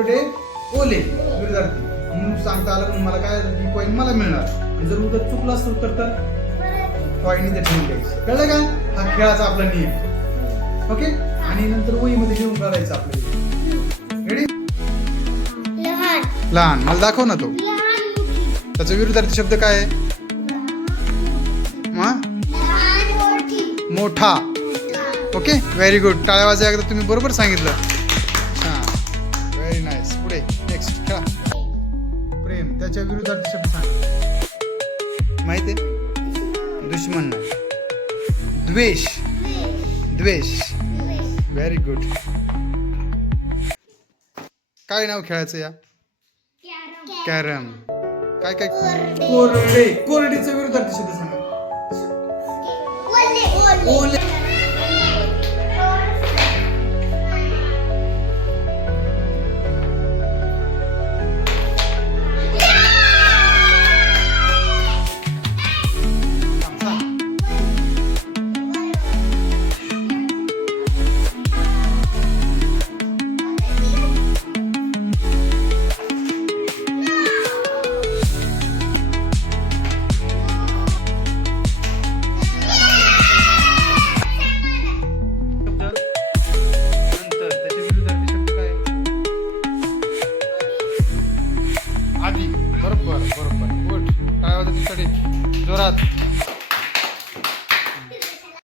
ओले विद्यार्थी म्हणून सांगता आलं म्हणून मला काय पॉईंट मला मिळणार. आणि जर उत्तर चुकलं असतं उत्तर तर पॉईंट इथे ठेवून द्यायचं. कळलं का? हा खेळाचा आपला नियम. ओके. आणि नंतर वहीमध्ये लिहून काढायचं आपल्याला. रेडी? लहान. मला दाखव ना तो. त्याचा विरुद्धार्थी शब्द काय आहे? मोठा. ओके. Very good. टाळ्या वाजा एकदा तुम्ही बरोबर सांगितलं. छान. Very nice. पुढे नेक्स्ट खेळा. प्रेम. त्याच्या विरुद्धार्थी शब्द सांग. माहिती आहे? दुश्मन नाही. द्वेष. द्वेष. Very good. काय नाव खेळायचं या? कॅरम. काय काय? कोरडे. कोरडीचा विरुद्धार्थी शब्द सांगा. ओले.